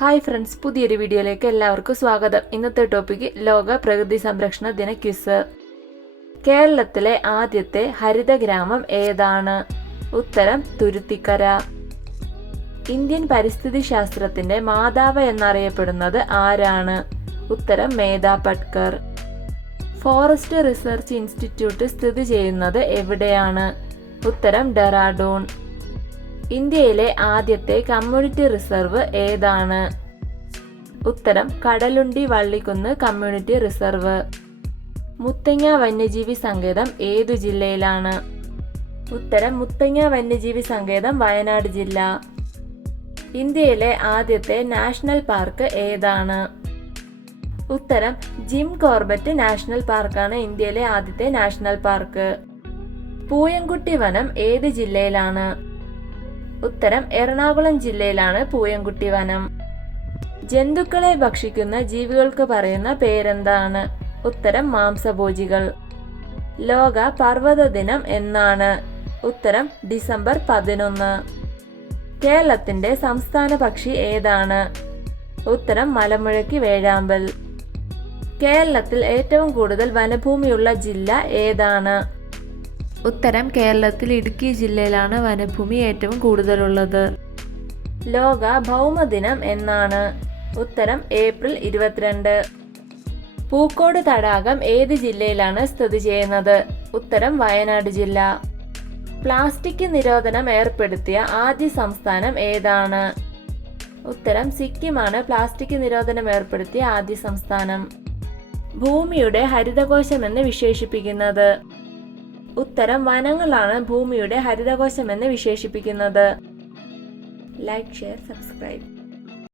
Hi friends, പുതിയൊരു വീഡിയോയിലേക്ക് എല്ലാവർക്കും സ്വാഗതം. ഇന്നത്തെ ടോപ്പിക്ക് ലോക പ്രകൃതി സംരക്ഷണ ദിന ക്വിസ്. കേരളത്തിലെ ആദ്യത്തെ ഹരിത ഗ്രാമം ഏതാണ്? ഉത്തരം തുരുത്തിക്കര. ഇന്ത്യൻ പരിസ്ഥിതി ശാസ്ത്രത്തിന്റെ മാതാവ് എന്നറിയപ്പെടുന്നത് ആരാണ്? ഉത്തരം മേധാ പട്കർ. ഫോറസ്റ്റ് റിസർച്ച് ഇൻസ്റ്റിറ്റ്യൂട്ട് സ്ഥിതി ചെയ്യുന്നത് എവിടെയാണ്? ഉത്തരം ഡെറാഡൂൺ. ഇന്ത്യയിലെ ആദ്യത്തെ കമ്മ്യൂണിറ്റി റിസർവ് ഏതാണ്? ഉത്തരം കടലുണ്ടി വള്ളിക്കുന്ന് കമ്മ്യൂണിറ്റി റിസർവ്. മുത്തങ്ങ വന്യജീവി സങ്കേതം ഏതു ജില്ലയിലാണ്? ഉത്തരം മുത്തങ്ങ വന്യജീവി സങ്കേതം വയനാട് ജില്ല. ഇന്ത്യയിലെ ആദ്യത്തെ നാഷണൽ പാർക്ക് ഏതാണ്? ഉത്തരം ജിം കോർബറ്റ് നാഷണൽ പാർക്കാണ് ഇന്ത്യയിലെ ആദ്യത്തെ നാഷണൽ പാർക്ക്. പൂയംകുട്ടി വനം ഏത് ജില്ലയിലാണ്? ഉത്തരം എറണാകുളം ജില്ലയിലാണ് പൂയംകുട്ടി വനം. ജന്തുക്കളെ ഭക്ഷിക്കുന്ന ജീവികൾക്ക് പറയുന്ന പേരെന്താണ്? ഉത്തരം മാംസഭോജികൾ. ലോക പർവ്വത ദിനം എന്നാണ്? ഉത്തരം ഡിസംബർ 11. കേരളത്തിന്റെ സംസ്ഥാന പക്ഷി ഏതാണ്? ഉത്തരം മലമുഴക്കി വേഴാമ്പൽ. കേരളത്തിൽ ഏറ്റവും കൂടുതൽ വനഭൂമിയുള്ള ജില്ല ഏതാണ്? ഉത്തരം കേരളത്തിൽ ഇടുക്കി ജില്ലയിലാണ് വനഭൂമി ഏറ്റവും കൂടുതലുള്ളത്. ലോക ഭൗമദിനം എന്നാണ്? ഉത്തരം ഏപ്രിൽ 22. പൂക്കോട് തടാകം ഏത് ജില്ലയിലാണ് സ്ഥിതി ചെയ്യുന്നത്? ഉത്തരം വയനാട് ജില്ല. പ്ലാസ്റ്റിക് നിരോധനം ഏർപ്പെടുത്തിയ ആദ്യ സംസ്ഥാനം ഏതാണ്? ഉത്തരം സിക്കിമാണ് പ്ലാസ്റ്റിക് നിരോധനം ഏർപ്പെടുത്തിയ ആദ്യ സംസ്ഥാനം. ഭൂമിയുടെ ഹരിതകോശം എന്ന് വിശേഷിപ്പിക്കുന്നത്? ഉത്തരം വനങ്ങളാണ് ഭൂമിയുടെ ഹരിതകോശം എന്ന് വിശേഷിപ്പിക്കുന്നത്. Like, share, subscribe.